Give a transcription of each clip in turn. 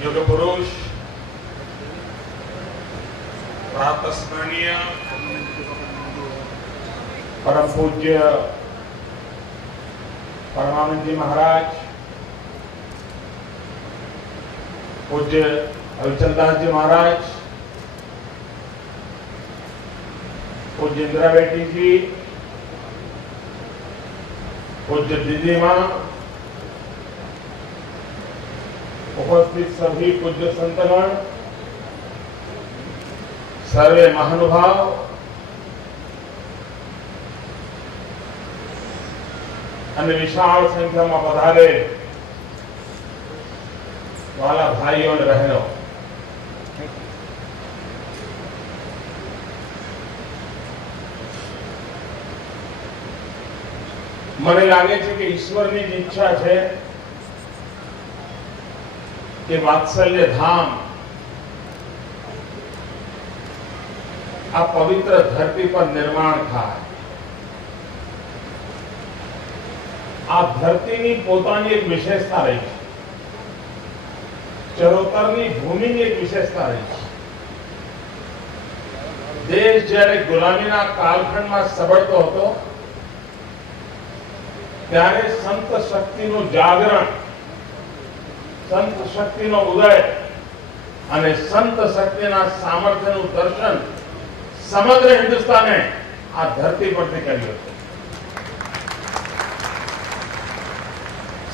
युग पुरुष प्रातस्मरणीय परम पूज्य परमानंद जी महाराज, पूज्य अविचलदास जी महाराज, पूज्य इंदिरा बेटी जी, पूज्य दीदी मां, उपस्थित सभी पूज्य संतगण, सर्वे महानुभाव, અને વિશાળ સંખ્યામાં પધારે વાલા ભાઈઓ અને બહેનો, મને લાગે છે કે ઈશ્વરની જ ઈચ્છા છે કે વાત્સલ્ય ધામ આ પવિત્ર ધરતી પર નિર્માણ થાય। આ ધરતીની પોતાની એક વિશેષતા રહી છે, ચરોતરની ભૂમિની એક વિશેષતા રહી છે। દેશ જ્યારે ગુલામીના કાલખંડમાં સબળતો હતો ત્યારે સંત શક્તિનું જાગરણ, સંત શક્તિનો ઉદય અને સંત શક્તિના સામર્થ્યનું દર્શન સમગ્ર હિન્દુસ્તાને આ ધરતી પરથી કર્યું છે।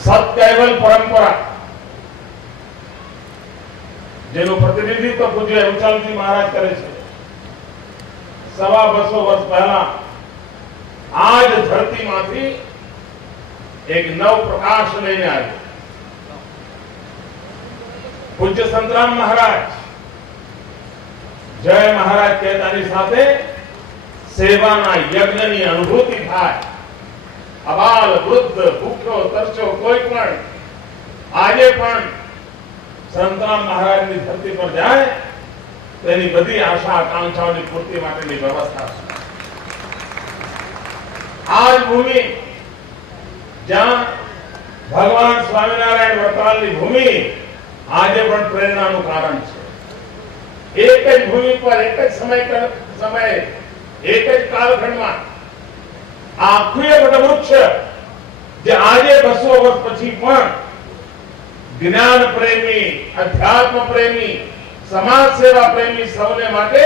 સત્કૈવલ પરંપરા જેનું પ્રતિનિધિત્વ પૂજ્ય અવિચલજી महाराज કરે છે, 250 વર્ષ પહેલા આ જ ધરતીમાંથી એક નવ પ્રકાશ લઈને આવ્યો। પૂજ્ય સંતરામ महाराज जय महाराज કહેતાની સાથે સેવાના યજ્ઞની અનુભૂતિ થાય। અબાલ વૃદ્ધ ભૂખ્યો તરસ્યો કોઈ પણ આજે પણ સંતરામ મહારાજની ધરતી પર જાય તેની બધી આશા આકાંક્ષાઓની પૂર્તિ માટેની વ્યવસ્થા છે। આ ભૂમિ જ્યાં ભગવાન સ્વામિનારાયણ વડતાલની ભૂમિ આજે પણ પ્રેરણાનું કારણ છે। એક જ ભૂમિ પર એક જ સમય એક જ કાલખંડમાં આખું વટવૃક્ષ જે આજે 200 વર્ષ પછી પણ જ્ઞાન પ્રેમી, અધ્યાત્મ પ્રેમી, સમાજ સેવા પ્રેમી સૌને માટે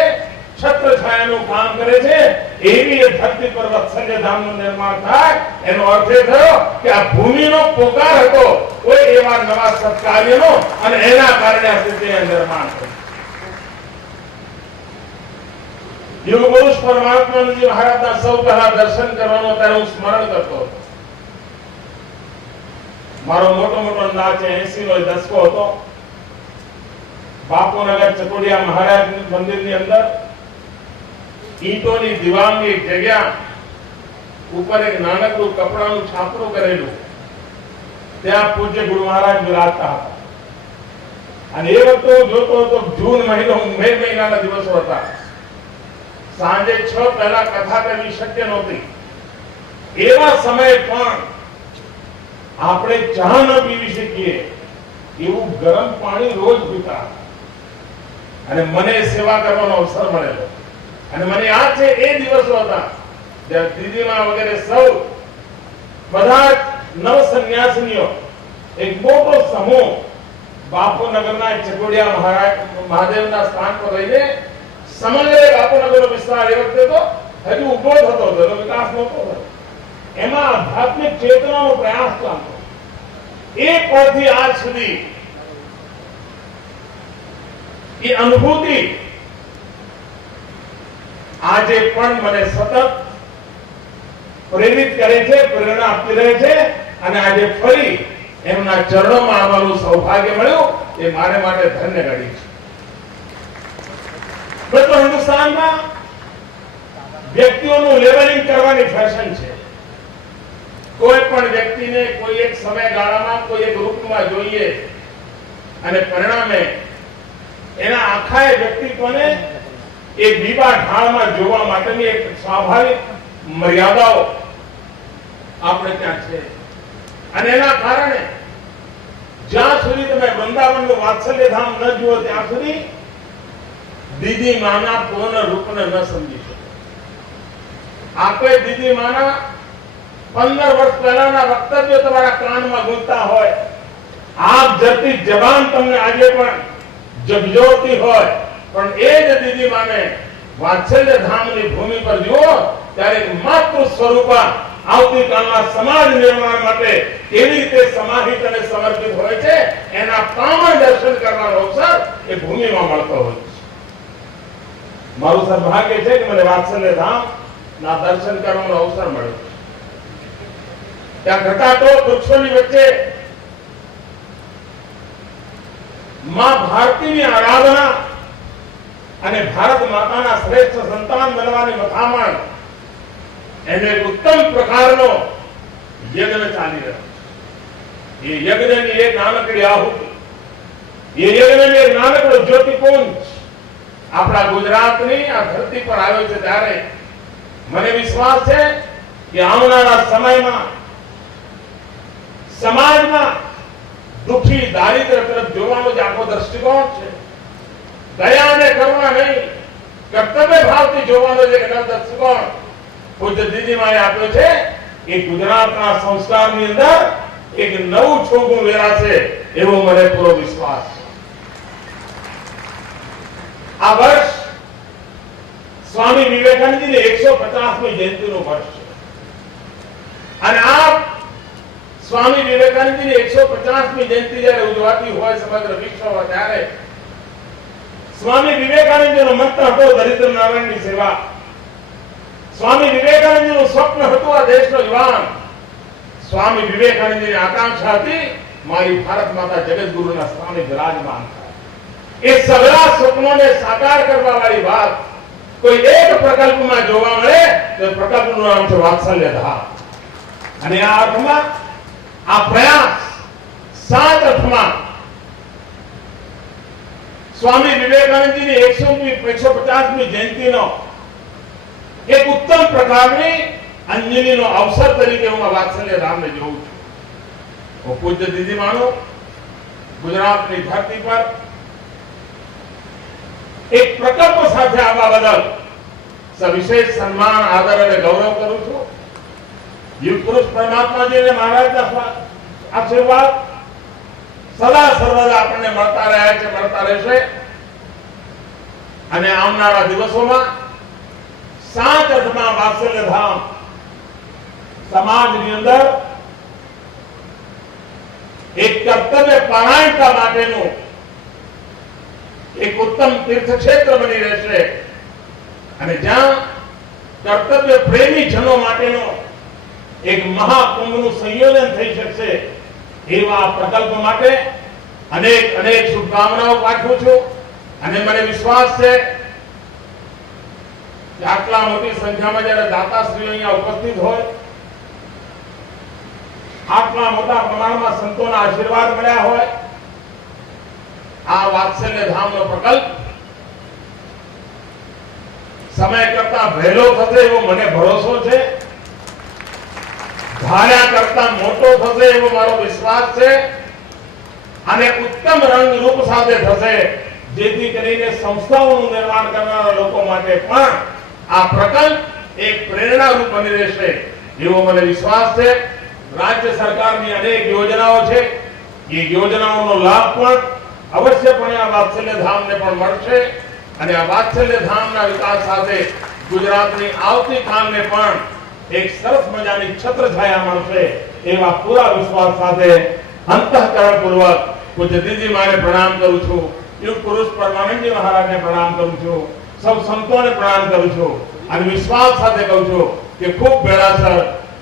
છત્રછાયાનું કામ કરે છે। એવી એ ધરતી પર વત્સલ્ય ધામનું નિર્માણ થાય એનો અર્થ એ થયો કે આ ભૂમિનો પોકાર હતો કોઈ એવા નવા સત્કાર્યનો અને એના કારણે આ સ્થિતિનું નિર્માણ થયું। युग पुरुष परमात्मा जी महाराज ना सौ पहला दर्शन करवानो ત્યારે હું સ્મરણ કરતો હતો। મારો મોટો અંદાજ 80 નો દશકો હતો। બાપુનગર ચકોડિયા મહારાજ મંદિરની અંદર ઈંટોની દિવાલની એક જગ્યા ઉપર એક નાનકડું કપડાનું છાપરું કરેલું, ત્યાં પૂજ્ય ગુરુ મહારાજ વિરાજતા હતા। અને એ વખતે હું જોતો હતો જૂન મહિનો, મે મહિનાના દિવસો હતા। સાંજે 6 પહેલા કથા કરવી શક્ય નહોતી। એવા સમયે પણ આપણે ચા ન પીવી શકીએ એવું ગરમ પાણી રોજ પીતા અને મને સેવા કરવાનો અવસર મળેલો। અને મને યાદ છે એ દિવસો હતા જ્યારે દીદીમાં વગેરે સૌ બધા નવ સંન્યાસીઓ એક મોટો સમૂહ બાપુનગરના ચકોડિયા મહાદેવના સ્થાન પર રહીને સમગ્ર બાપુનગરનો વિસ્તાર એ વખતે તો હજુ ઉભો થતો હતો, એનો વિકાસ નહોતો થયો। એમાં આધ્યાત્મિક ચેતનાનો પ્રયાસ ચાલતો। એક પરથી આજ સુધી એ અનુભૂતિ આજે પણ મને સતત પ્રેરિત કરે છે, પ્રેરણા આપતી રહે છે। અને આજે ફરી એમના ચરણોમાં આવવાનું સૌભાગ્ય મળ્યું એ મારે માટે ધન્ય ગણી છે। तो हिंदुस्तान में व्यक्तिओं लेवलिंग करवानी फैशन है। कोई पण व्यक्ति ने कोई एक समयगाळा में कोई एक रूप में जोईए अने परिणामे एना आखा व्यक्तित्व ने एक बीबा ढाल में जोवा माटेनी एक स्वाभाविक मर्यादाओ आपणे त्यां छे। अने एना कारणे જ્યાં સુધી તમે વૃંદાવનનું વાત્સલ્ય ધામ ન જુઓ ત્યાં સુધી દીદી માના પૂર્ણ રૂપને ન સમજી શકો. આપે દીદી માના 15 વર્ષ પહેલાના વક્તવ્ય તમારા કાનમાં ગૂંજતા હોય, આપ જતી જબાન તમને આજે પણ જગજોરતી હોય, પણ એ જ દીદી માને વાત્સલ્ય ધામની ભૂમિ પર જુઓ ત્યારે માતૃ સ્વરૂપા આવતીકાલના સમાજ નિર્માણ માટે કેવી રીતે સમાહિત અને સમર્પિત હોય છે એના પાવન દર્શન કરવાનો અવસર એ ભૂમિમાં મળતો હોય છે. મારું સદભાગ્ય છે કે મને વાત્સલ્ય ધામ ના દર્શન કરવાનો અવસર મળ્યો છે. ત્યાં ઘટાટોપ વૃક્ષોની વચ્ચે માં ભારતીની આરાધના અને ભારત માતાના શ્રેષ્ઠ સંતાન બનવાની મથામણ એનો એક ઉત્તમ પ્રકારનો યજ્ઞ ચાલી રહ્યો છે. એ યજ્ઞની એક નાનકડી આહુતિ, એ યજ્ઞની એક નાનકડો જ્યોતિપુંજ આપણા ગુજરાતની આ ધરતી પર આવ્યો છે ત્યારે મને વિશ્વાસ છે કે આવનારા સમયમાં સમાજમાં દુઃખી દારિદ્ર તરફ જોવાનો જ આખો દ્રષ્ટિકોણ છે. દયાને કરવા નહીં, કર્તવ્ય ભાવથી જોવાનો જે નવ દ્રષ્ટિકોણ પૂજ્ય દીદીમાએ આપ્યો છે એ ગુજરાતના સંસ્કારની અંદર એક નવું છોગું વેરાશે એવો મને પૂરો વિશ્વાસ છે. આ વર્ષ સ્વામી વિવેકાનંદજીની 150મી જયંતિનું વર્ષ છે અને આ સ્વામી વિવેકાનંદજીની 150મી જયંતિ જ્યારે ઉજવાતી હોય સમગ્ર વિશ્વમાં ત્યારે સ્વામી વિવેકાનંદજીનો મંત્ર હતો દરિદ્ર નારાયણની સેવા. સ્વામી વિવેકાનંદજીનું સ્વપ્ન હતું આ દેશનો યુવાન. સ્વામી વિવેકાનંદજીની આકાંક્ષા હતી મારી ભારત માતા જગતગુરુના સ્થાને વિરાજમાન થાય. એ સગળા સ્વપ્નોને સાકાર કરવા વાળી વાત કોઈ એક પ્રકલ્પમાં જોવા મળે તો પ્રકલ્પનું નામ છે વાત્સલ્ય ધામ. અને આ અર્થમાં આ પ્રયાસ 7 અર્થમાં સ્વામી વિવેકાનંદજીની 150મી જયંતિનો એક ઉત્તમ પ્રકારની અંજલિનો અવસર તરીકે હું વાત્સલ્ય ધામને જોઉં છું. હું પૂજ્ય દીદીમાનું ગુજરાતની ધરતી પર એક પ્રકલ્પ સાથે આવવા બદલ સવિશેષ સન્માન, આદર અને ગૌરવ કરું છું. યુગ પુરુષ પરમાત્માજીને મહારાજના આશીર્વાદ સદા સર્વદા આપણને મળતા રહ્યા છે, મળતા રહેશે. અને આવનારા દિવસોમાં 7 અર્થમાં વાત્સલ્ય ધામ સમાજની અંદર એક કર્તવ્ય પરાયણતા માટેનું એક ઉત્તમ તીર્થક્ષેત્ર બની રહેશે અને જ્યાં કર્તવ્ય પ્રેમી જનો માટેનો એક મહાકુંભનું સંયોજન થઈ શકશે એવા પ્રકલ્પ માટે અનેક અનેક શુભકામનાઓ પાઠવું છું. અને મને વિશ્વાસ છે કે આટલા મોટી સંખ્યામાં જ્યારે દાતાશ્રીઓ અહીંયા ઉપસ્થિત હોય, આટલા મોટા પ્રમાણમાં સંતોના આશીર્વાદ મળ્યા હોય, આ વાત્સલ્ય ધામનો પ્રકલ્પ સમય કરતા વહેલો થશે એવો મને ભરોસો છે. ધાર્યા કરતા મોટો થશે એવો મારો વિશ્વાસ છે અને ઉત્તમ રંગ રૂપ સાથે થશે જેથી કરીને સંસ્થાઓનું નિર્માણ કરનારા લોકો માટે પણ આ પ્રકલ્પ એક પ્રેરણારૂપ બની રહેશે એવો મને વિશ્વાસ છે. રાજ્ય સરકારની અનેક યોજનાઓ છે, એ યોજનાઓનો લાભ પણ અવશ્યપણે આ વાત્સલ્ય ધામને પણ મળશે અને આ વાત્સલ્ય ધામના વિકાસ સાથે ગુજરાતની આવતીકાલને પણ એક સરસ મજાની છત્રછાયા મળશે એવા પૂરા વિશ્વાસ સાથે અંતઃકરણપૂર્વક પૂજ્ય દીદીમાને પ્રણામ કરું છું. યુગ પુરુષ પરમાનંદજી મહારાજને પ્રણામ કરું છું. સૌ સંતોને પ્રણામ કરું છું અને વિશ્વાસ સાથે કહું છું કે ખૂબ વેળાસર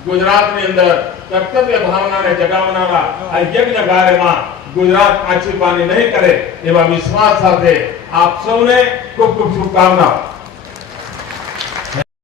ગુજરાતની અંદર કર્તવ્ય ભાવનાને જગાવનારા આ યજ્ઞ કાર્યમાં ગુજરાત પાછી પાની નહીં કરે એવા વિશ્વાસ સાથે આપ સૌને ખૂબ ખૂબ શુભકામનાઓ.